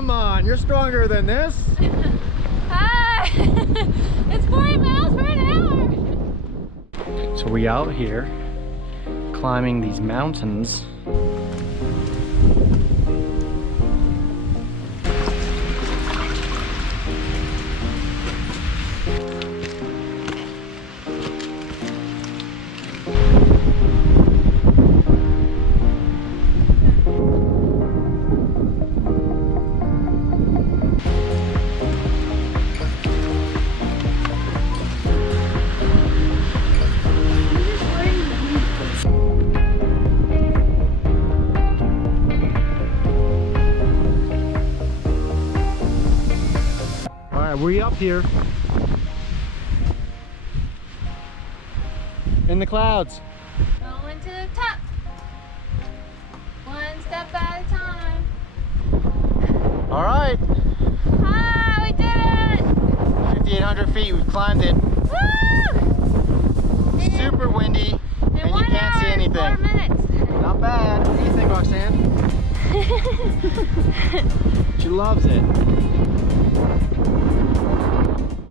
come on, you're stronger than this. Hi! It's 40 miles per an hour! So we out here climbing these mountains. We up here in the clouds. Going to the top. One step at a time. All right. Ah, we did it! 5,800 feet, we've climbed it. Woo! Super windy, and you can't see anything. 4 minutes. Not bad. What do you think, Roxanne? She loves it.